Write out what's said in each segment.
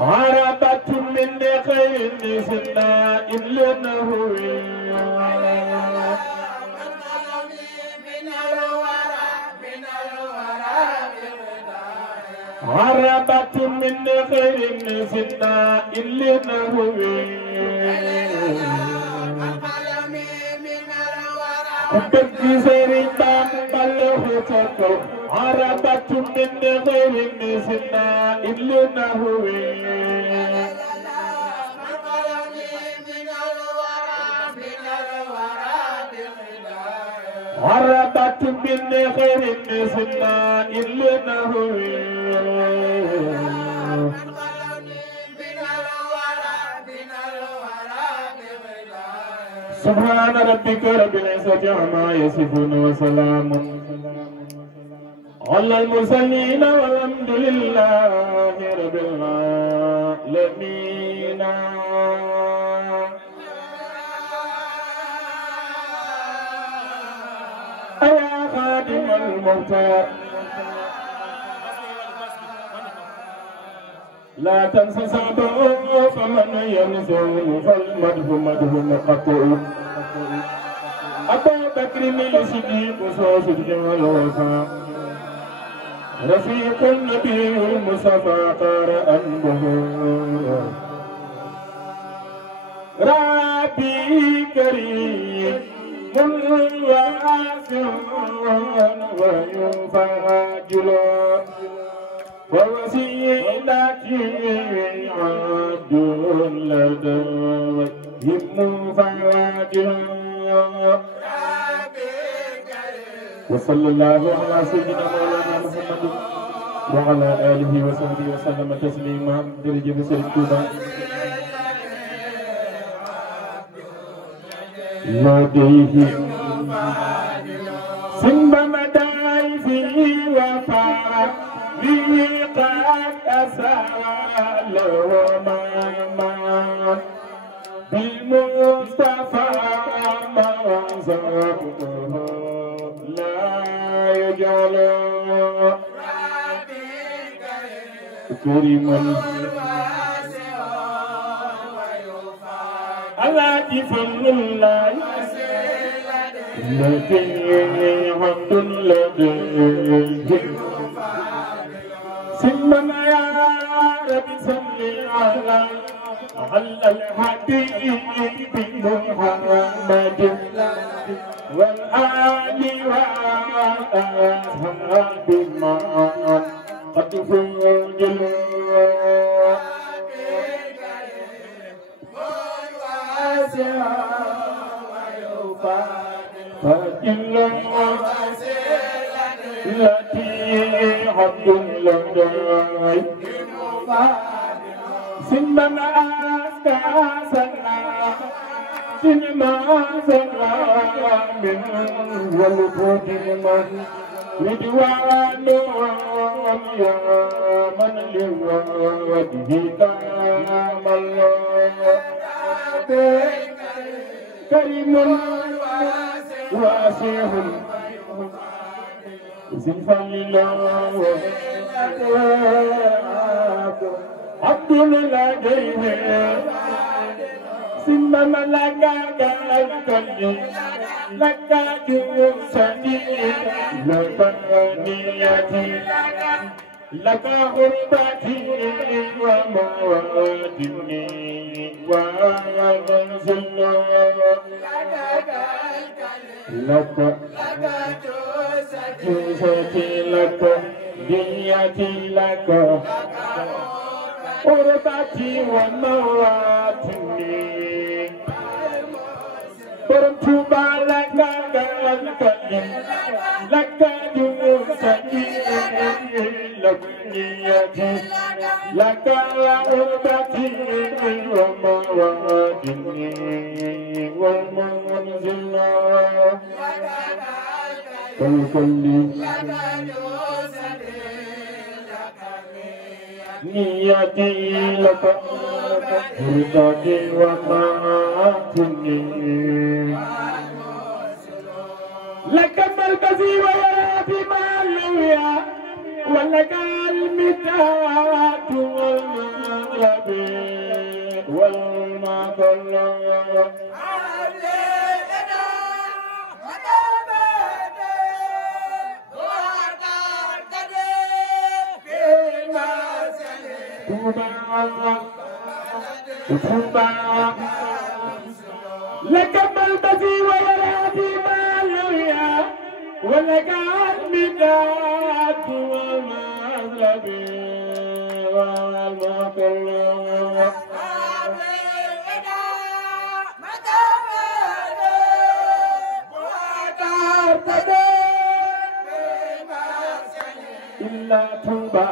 عربت من خير سنا إنه عربت من خير سنا إنه كنت زريبا بله تكو عربت من غير سنا إنه عربت من غير سنا إنه سبحان ربك رب العزة عما يصفون وسلام على المرسلين والحمد لله رب العالمين. يا خادم المختار لا تنسى سابه فمن ينسوه فالمدح مدح مقطع. أبو بكر الصديق صدق والوفاء رفيق النبي المصطفى قار أنبه ربي كريم واسع ويفاجل ووسيلتي عبد لديهم فواجه. وصلى الله على سيدنا مولانا محمد وعلى آله وصحبه وسلم تسليما درجة سيدنا لديه سنب مداي في وفاء قد أسرى له ماما بالمصطفى منصبه لا يجعل كريما على جفن الله لكن حمد لديه سمنا يا رب صل على الحبيب محمد والآل والأصحاب معا قد فوجلوا فإنه التي عبد لدي سمنا أسكاسنا سنما سنا من والفوج من رضوان يا من لوجهه كرم الله كريم واسع سبحان الله عبد لديه سمم لك الكل لك جوسني لك نيتي لك غربتي وموادني ومنزل لك جوستي لك نيتي لك غربتي وموادني برمتوبا لك الكل لك جوسني لك نيتي لك غربتي وموادني ومنزل الكل نيتي لك غربتي وموادني لك البزي وياتي معلويا ولك المتات والمغرب والمطل لك البزي وياتي معلويا ولك المداد والمغرب والمطل إلا توبة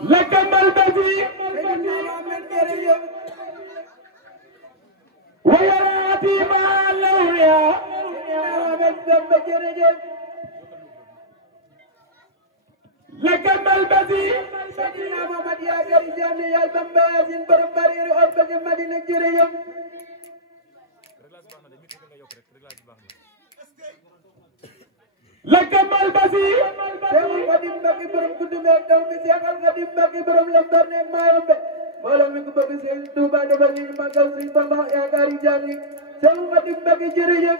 لك البزي ويراتي مع اللويا لك البزي سيدنا محمد يا غري جامي يا بمبازين برم برير أربع مدينة جريم لك البزي سيقول قديم باقي برم كدوم يكتب سيقول قديم باقي برم لمبر نيك ما يرمب ولم يكن باقي سيقول توبا دبني مقال سيبما يا غري جامي سيقول قديم باقي جريم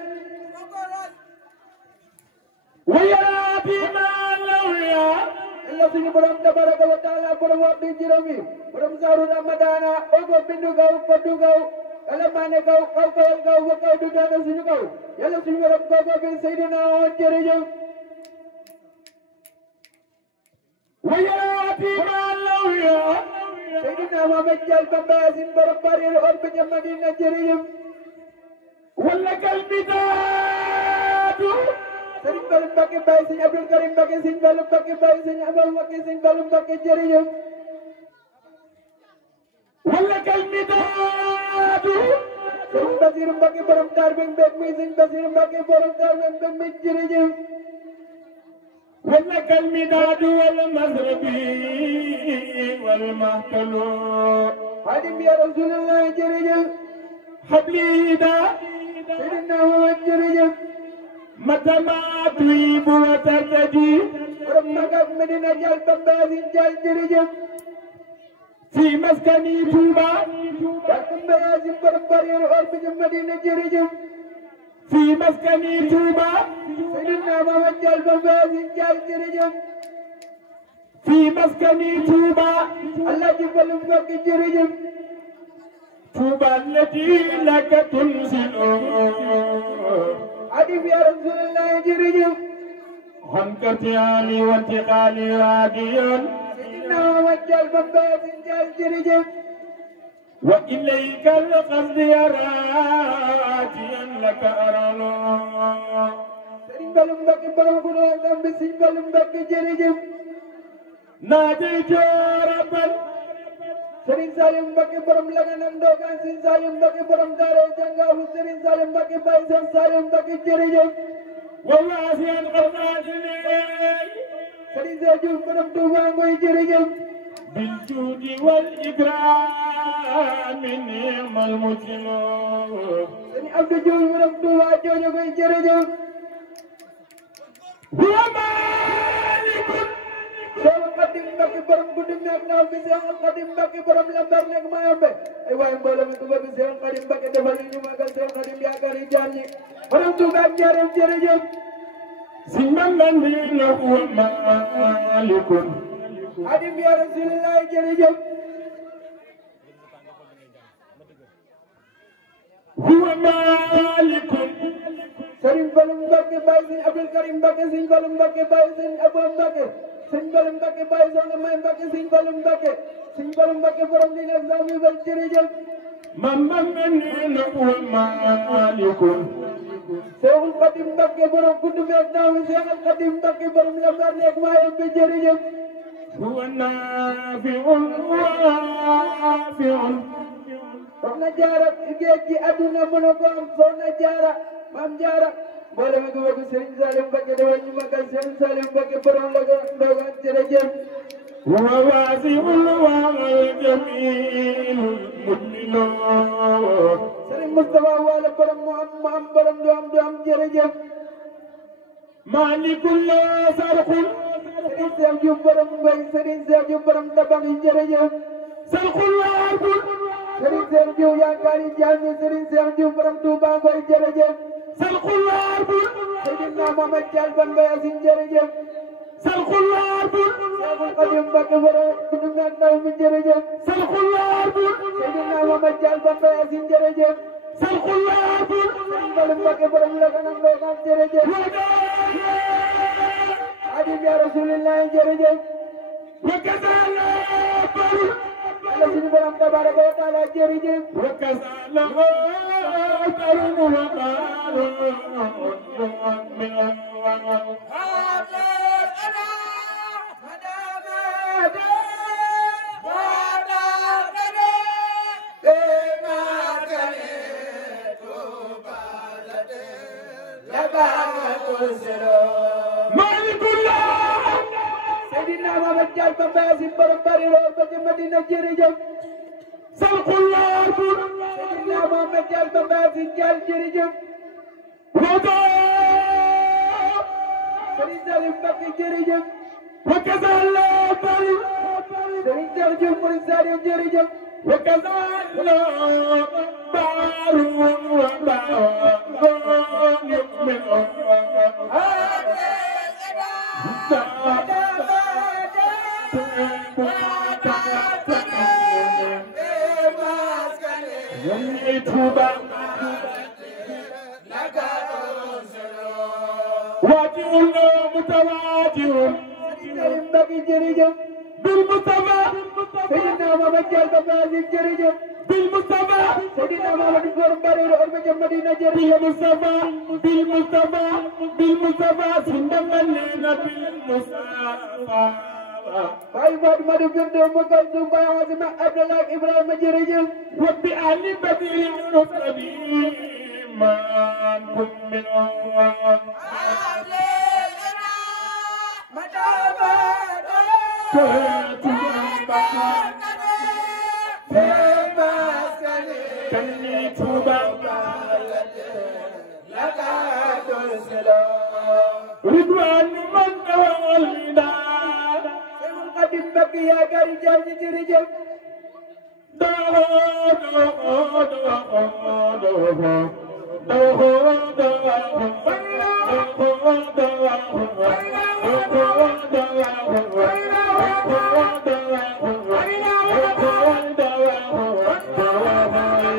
ويراتي مع اللويا Allah sini beram tabaraka wa taala beram abdi jirami beram saru ramadana ogo bindu kau padu kau kalau mana kau kau dudana sini kau yalla sini beram kau bin sayyidina jeriyo وياتي مع اللويا sayyidina Muhammad jal pembasin beram barir or pejamadina jeriyo ولك المداد sering balim pakai bayi sini Abdul Karim pakai sini balim pakai bayi sini Abdul pakai sini balim pakai jeriyo ولك المداد sering basirum pakai beram karbing bek mi sini basirum pakai beram karbing bek mi jeriyo ولك المداد والمغرب والمحتل hadim ya Rasulullah jeriyo حبلي دا سيدنا محمد جريجة متى ما تريب وترتجي ورمك مدينة جال بمبازين جال جريجة في مسكني توبا جال بمبازين برمبارير أربج مدينة جريجة في مسكني توبا سيدنا محمد جال بمبازين جال جريجة في مسكني توبا الله جبل مبك جريجة توبا التي لك تنزل عدم يا رسول الله جريجة عنك ارتيالي وانتقالي راجيا سيدنا محمد جال بمبازين جال جريجة وإليك القصد راجيا لك أرى سيدنا مبك برمكنا وانتم سيدنا مبك جريجة ناديت ربا Serin Salim bagi beram laganam dogan Serin Salim bagi beram daro janggahu Serin Salim bagi baisan Salim bagi jeriyo وواسيا قرناتني Serin Salim beram tumangoy jeriyo بالجود والإكرام نعم المسلم Serin Abdou Diouf beram tuwa jojo goy jeriyo هو مالك Serin Khadim bagi beram kudim yak nabi Serin Khadim bagi beram lambar nek mayambe ay way mbolam ko bagi Serin Khadim bagi defal ñu magal Serin Khadim yaakari janni beram tuga jaram jeriyo سمن من هو مالك Hadim ya Rasulullah jeriyo هو مالك Serin Falum Mbacké Baye Serigne Abdou Karim Mbacké Serigne Falum Mbacké Baye Serigne Abou Mbacké Serigne Falum Mbacké Baye Soxna May Mbacké Serigne Falum Mbacké Serigne Falum Mbacké borom li nekk sax mi bal jërëjëf من هو مالك Seexul Xadim Mbacké borom kuddu meek naaw mi Seexul Xadim Mbacké borom lambar nekk maayam bi jërëjëf هو نافع وافع Soxna Jaara géej gi àdduna mën a ko am Soxna Jaara Maam Jaara mboolem mi ko bëgg Serigne Salim Mbacké dafa ñu magal Serigne Salim Mbacké borom la ko ndogal jërëjëf هو واسع والجميل المدلل Serigne Moustapha wala borom mu am borom du am jërëjëf مالك لا سرق Serigne Cheikh Diouf borom ngoy Serigne Cheikh Diouf borom tabax yi jërëjëf سرق الأرض Serigne Cheikh Diouf yaakaari jaam yi Serigne Cheikh Diouf borom Touba ngoy jërëjëf سرق الأرض Seydina Mohamed Dial ban Bayasin jërëjëf سرق الأرض Cheikhul Khadim Mbacké borom Kudunga Ndaw mi jërëjëf سرق الأرض Seydina Mohamed Dial ban Bayasin jërëjëf سرق الأرض Serigne Mbacké borom Laganam Ndogan jërëjëf Adim ya Rasulillah jërëjëf وكذلك Yàlla suñu borom tabaraka wa taala jërëjëf وكذلك مالك الله Seydina Mohamed Dial ba Bayasin borom bari lool ba ci Madina jërëjëf سرق الأرض Seydina Mohamed Dial ba Bayasin Dial jërëjëf Serigne Salim Mbacké jërëjëf وكذلك Serigne Cheikh Diouf Mourid Saliou jërëjëf وكذلك بار واجب متواجب Salim Mbacké jërëjëf بالمصطفى Seydina Mohamed Dial ba Bayasin jërëjëf بالمصطفى Seydina Mohamed borom bari lool ba ci Madina jërëjëf بالمصطفى سندمنا بالمصطفى Baye Modou Madou Bintou Mougal Sow Baye Azima Abdallah Ibrahima jërëjëf وبآل بدر المصطفى ما كن من رضوان من والدا Cheikhul Khadim Mbacké yaakaari jaam ñi jërëjëf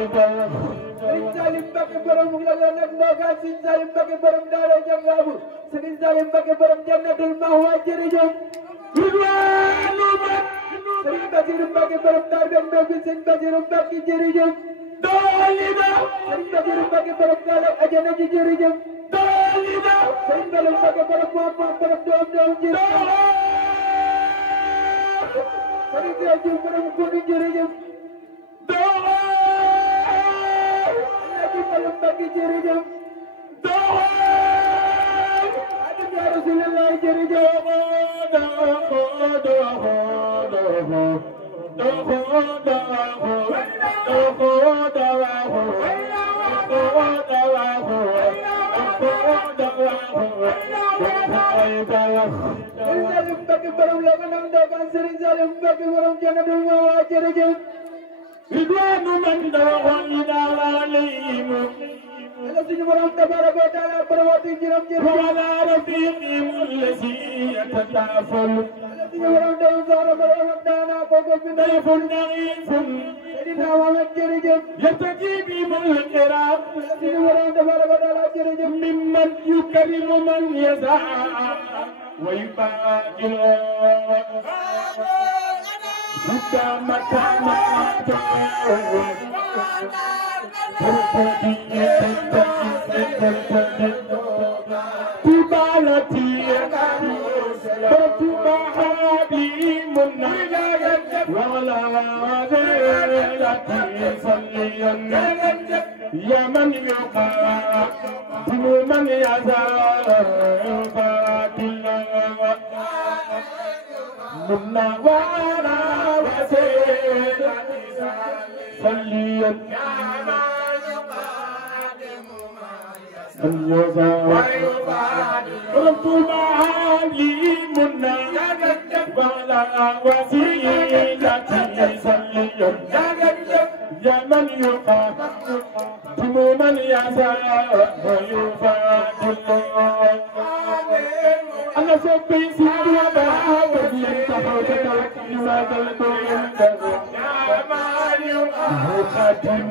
Serigne Salim Mbacké borom Laganam Ndogan Serigne Salim Mbacké borom Daara Jangabu Serigne Salim Mbacké borom Jannatul Mahwa jërëjëf Serigne Bassirou Mbacké borom Darben Ndogi Serigne Bassirou Mbacké jërëjëf Serigne Bassirou Mbacké borom Galak Ajana ji jërëjëf Serigne Bassirou Mbacké borom moom borom doom jërëjëf Serigne Cheikh Diouf borom Koundou jërëjëf Alhaji Fallou Mbacké jërëjëf Adim ya Rasulillah jërëjëf Serigne Salim Mbacké borom Laganam Ndogan Serigne Salim Mbacké borom Jannatul Mahwa jërëjëf رضوان من دعونا عليهم Yàlla suñu borom tabaraka wa taala borom waxtu juróom jërëjëf وعلى رفيقهم الذي يتطافل Yàlla suñu borom doon soxla borom daana kooku bi ضيف نعيف Seydina Mohamed jërëjëf يتقي بهم الكرام Yàlla suñu borom tabaraka wa taala jërëjëf ممن يكرم من يسعى ويباجل حتى متى ما تبالتي فتبا حبيب ولا غيرتي صليا يا من يقاتل من يزال يقاتل منورا وسيلا صليا من يزال ربنا عليمنا ولا وسيلتي صليا يا من يقدم من يزال ويفادل أنا سبي سيدي وبهاء ينتهى لماذا الدين يا من يقدم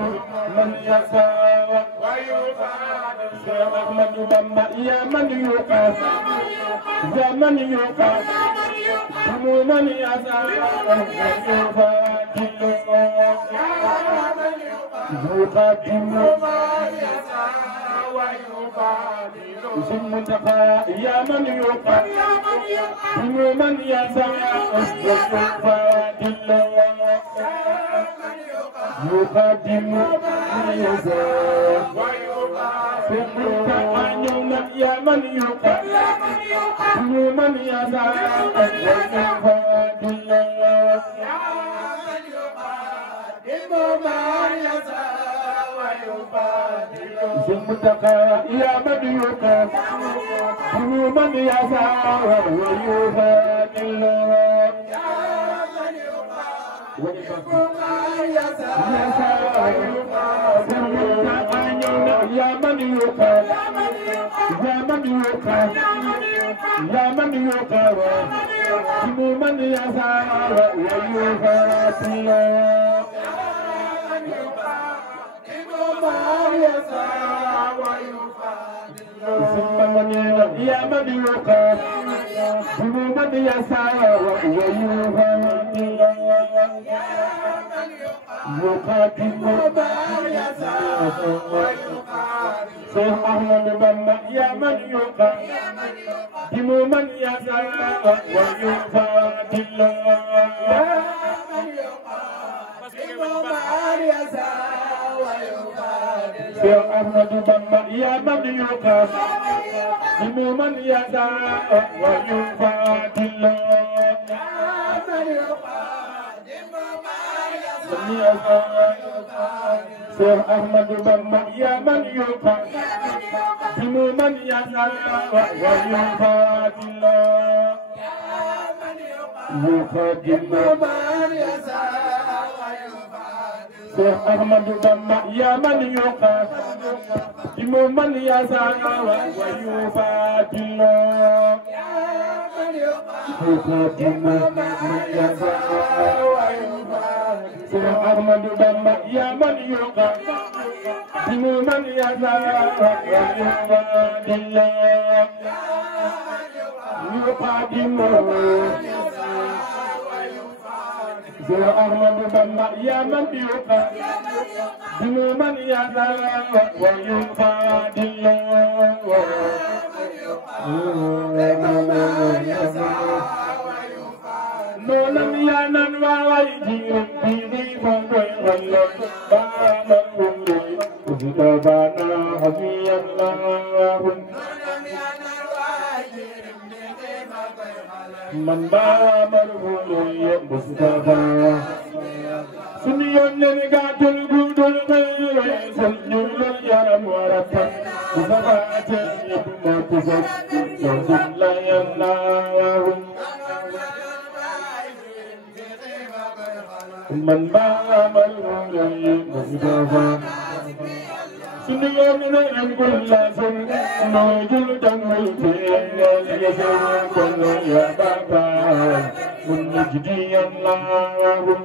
من يزال ويفادل يا أحمد بما يا من يقدم يا من يقدم من يزال ويفادل يقدم من يزال ويفادل سمتها يا من يقدم من يزال ويفادل يقدم من يزال سمتها يا من يقدم من يزال ويفادل سمتها يا من يقدم من يزال ويفادل يا من يقدم يا من يقدم من يزال ويفادل يا من يقدم من يزال ويفادل يقدم من يزال شيخ أحمد بما يا من يقدم من يزال ويفادل شيخ أحمد بما يا من يقدم من يزال ويفادل شيخ أحمد بما يا من يقدم من يزال ويفادل يقدم من يزال شيخ أحمد بما يا من يقدم من يزال ويفادل يقدم من يزال شيخ أحمد بما يا من يقدم من يزال ويفادل يقدم شيخ أحمد بما يا من يقدم من يزال ويفادل نولم يا ننوى جيرم بيدي فنوي بامن كلي وجدبانا حبي الله من بامن كلي مصطفى سنيون نغاتل غودل خير سنيول يرم ورفا مصطفى يبما تزك يوم لا ينام من بامن كلي مصطفى سنيون نغاتل سن نوجل دمل يسوع كل يا بابا من نجدي الله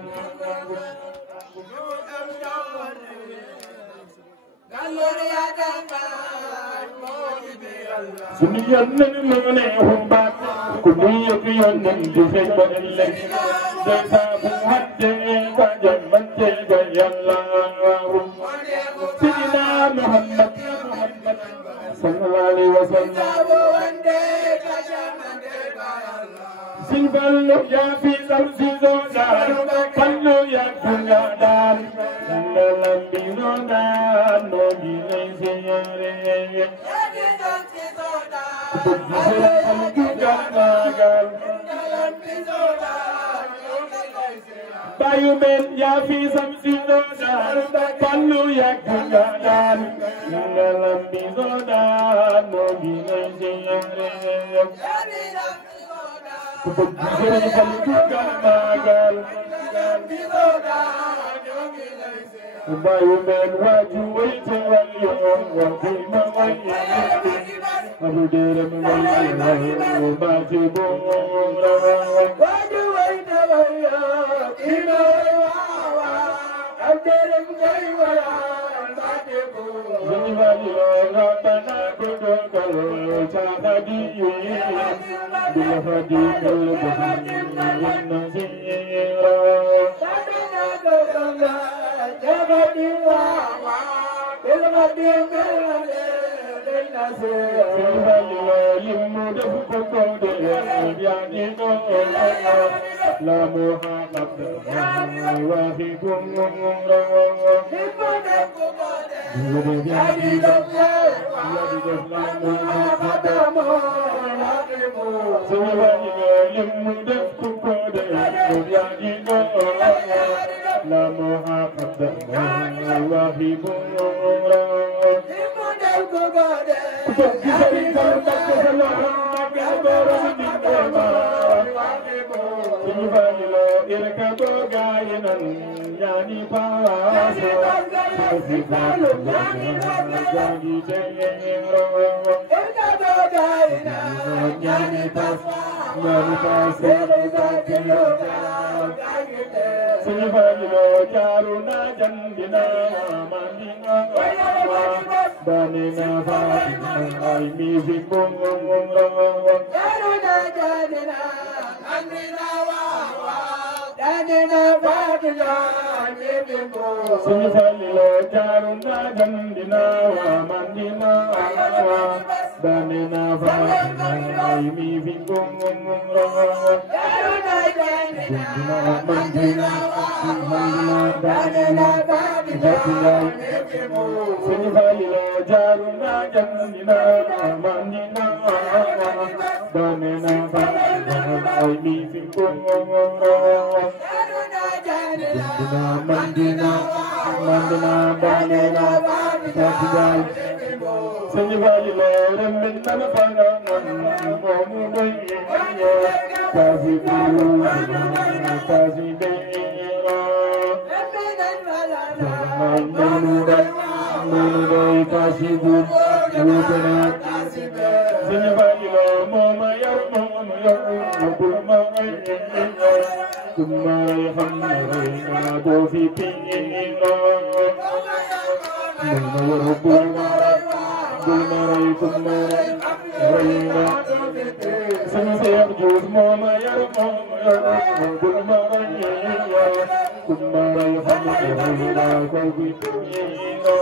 sunu yónnee mu neexum baat ku muy yëg yónnee di fekk ba ëllëg day saabu hattee ba jàmmante ba yàlla Sidina Muhammad sallallahu alayhi wa sallam Sëñ Fallu yaa fi sam si soodaan Fallu yaa dunya daan ndalam bi noodaan noo ngi lay siyaare Bayu men ya fi samsi zodan pallu yakkan ngalam bi zodan mo gi nay jiyare Sëriñ Fallu Gamagal Bayu men waju wayte walyo wati ma wayi abu dere ma wayi ma ti bo waju wayte walyo ina wa abdere ngai wala ma ti bo Sëriñ Fallu rabana ko kal cha hadi bila hadi kal inna zira Jagati Wawa, Ilmati Milane, Limudu Kukode, Yanino, La Muhammad, Wahi Kumura, Limudu Kukode, Yanino, La Muhammad, Wahi Kumura, Jaruna Jandina Mandina Banina Fatima music boom Jaruna Jandina Mandina Jandina Fatima music boom Sinifalilo Jaruna Jandina Mandina Banina Fatima music boom Jaruna Jandina Mandina Sinifalilo Jaruna Jandina Mandina Banina Fatima music boom Mandina Banina Fatima Sinifalilo Remindana Panganan Momu Kazi Manu kasibun Mutana Sinifalilo Mama Yar Kulma Kumai Hamna Dofi Pingina Mama Yar Kulmarai Kumai Raina Sinifalilo Juz Mama Yar Kulmarai Kumai Hamna Dofi Pingina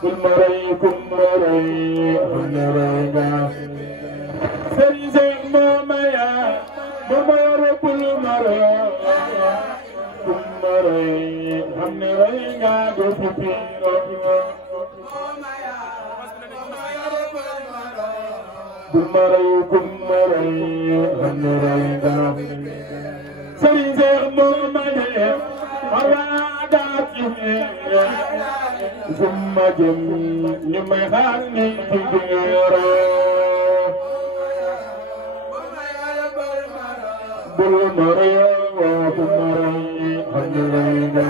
Kummaray hamnarayga Serigne Momaya Pulmaro Kummaray hamnarayga do pipiro Kummaray hamnarayga Serigne Momaya Summa jëm ñu may xaar ni ci biiro bul maro wa kummaray hamnarayga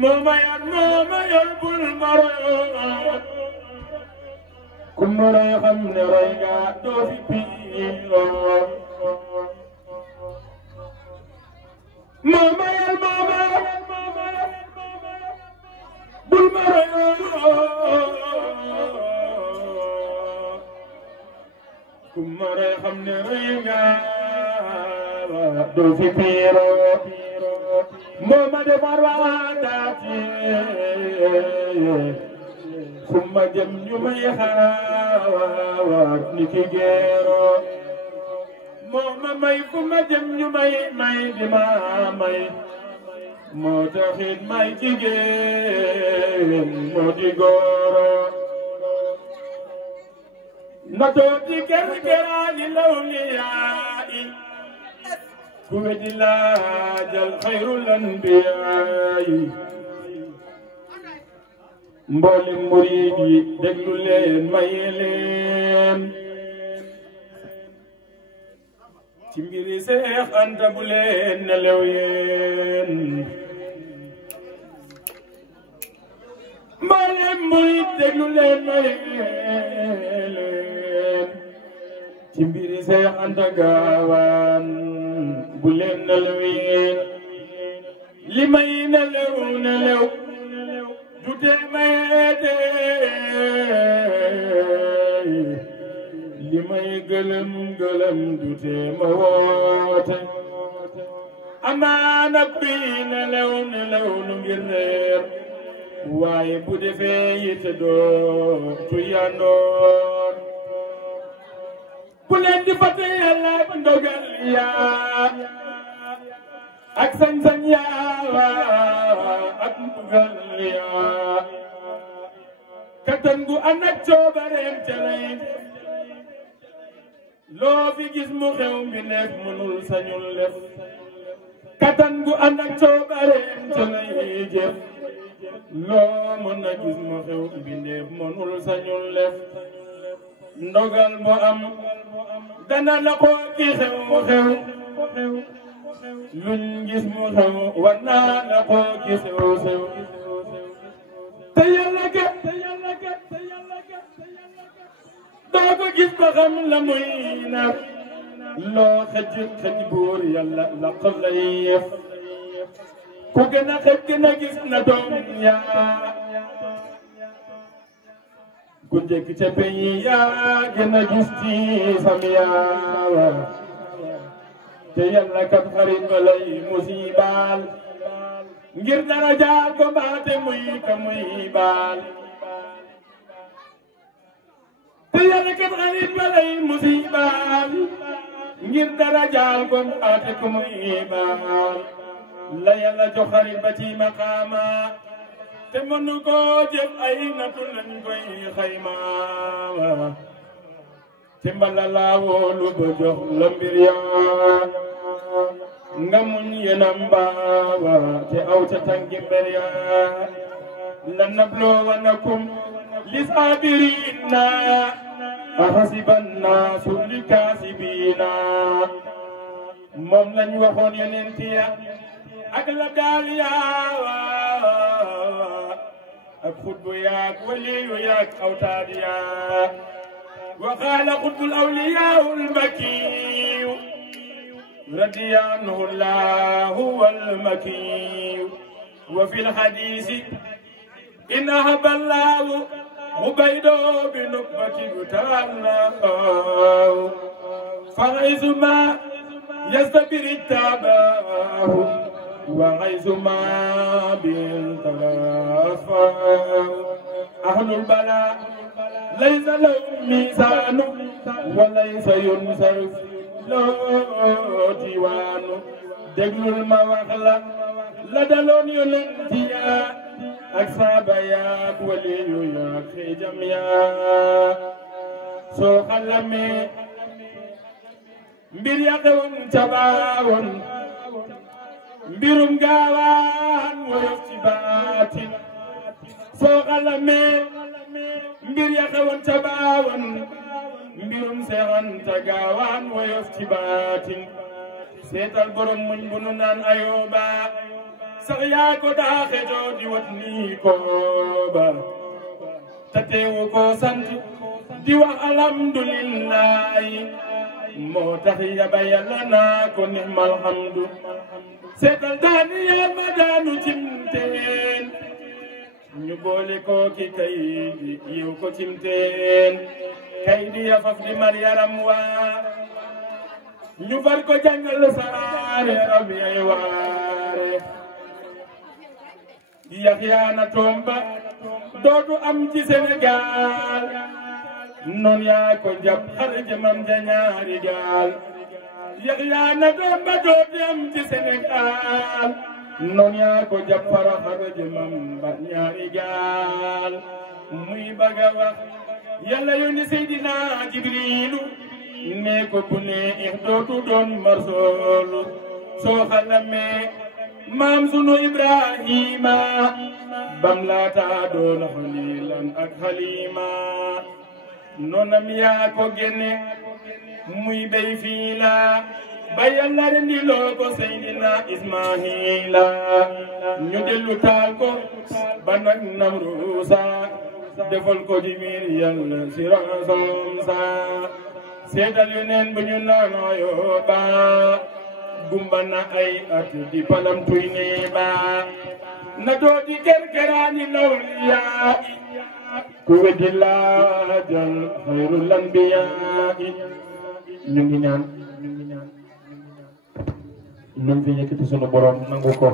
momayar bul maro kummaray hamnarayga do fi biiro Mama, Bulmaro, Kumare Hamneringa, Dofi Piro, Mama de Maradati, Summa Jam Yumaha, Nikigero. Mama may kuma jëm ñu may di ma may moo taxit may jigéen moo di góoro natoo di gergeraani lawliyaa'i ku wedi laajal xayrul anbiyaa'i mboolem murid yi déglu leen maye leen ci mbiri Seex Anta bu leen nelew yéen mboolem murid déglu leen maye leen ci mbiri Seex Anta Gaawaan bu leen nelew yéen li may nelew du tee maye li may gëlëm du tee ma woote amaana kuy nelew nu ngir reer waaye bu defee yitte dootu yandoor bu leen di fàtte Yàlla ndogal yaa ak sañ-sañ yaa ak mbugal yaa kattan gu ànd ak coobareem ca lay loo fi gis mu xew mbindeef mënul sañul def kattan gu ànd ak coobareem ca lay jëf loo mën a gis mu xew mbindeef mënul sañul def ndogal mu am dana la ko ci xew luñ gis mu xew war naa la ko ci sew te Yàlla kat doo ko gis ba xam la muy nar loo xëj buur Yàlla la ko lay yëf ku gën a xëj gën a gis na doom yaa ku njëkk ca peñi yaa gën a gis ci sam yaa te Yàlla kat xarit ba lay musibaal ngir dara jaar ko baate muy ka muy baal te Yàlla kat xarit ba lay musibaal ngir dara jaar ko baate ko muy baal la Yàlla jox xarit ba ci maqaama te mënu ko jëf ay natu lañ koy xayma te mbala laa wóolu ba jox la mbir yaa nga muñ yenam baawa te aw ca tànki mbir yaa la nabluwannakum lis-saabiriina ahasiba nnaasu likaasibiina moom lañ waxoon yonent ya ak la daal yaa ak xutbu yaak waliyu yaak awtaad yaa wa qaala xutbul awliyaa'ul makkiyu رضي عنه الله والمكي وفي الحديث إن أحب الله عبيده بنقبة بتانا فحيث ما يستبر اتباه وحيثما بالترفع أهل البلاء ليس لهم ميزان وليس ينصرف له ديوان دغل المواخلا لدلون ينتيا أكساب ياك ولي ياك جميعا سو خلمي mbir ya xewoon ca baawoon mbirum gaawaan woyof ci baatin soo xalamee mbir ya xewoon ca baawoon mbirum seexoon ca gaawaan woyof ci baatin seetal borom muñ bu nu naan Ayooba sax yaa ko daa xejoo di wat nii kooba te teewu ko sant di wax alhamdulillahi moo tax yaba yàlla naa ko nihmal hamdu seetal daani yaa ma daanu cimteen ñu boole ko ki kay di yiw ko cimteen kay di yafaf di mar yaram waa ñu far ko jàngal saare rabi ay waare Yaxya na tomba dootu am ci Sénégal noon yaa ko jàpp xare jëmam ja ñaari gaal Yaxya na tomba dootu am ci Sénégal noon yaa ko jàpp xare jëmam ba ñaari gaal muy bëgg a wax Yàlla yónni Seydina Jibrilu ne ko bu ne dootu doon marsoolu soo xalamee maam sunu Ibrahima bam laata doon xalilan ak xalima noonam yaa ko génne muy béy fii la ba Yàlla rendi loo ko Seydina Ismaila ñu dellu taal ko ba nag Namruusa defal ko ci biir Yàlla si ransom sa seetal yeneen bu ñu naan Ayooba gumba na ay at di palam tuy ne ba na dooti kerkeraani lawliyaa ku weddi laajal xayrul anbiyaa ñu ngi ñaan luñ fi yëkkati sunu borom nangu ko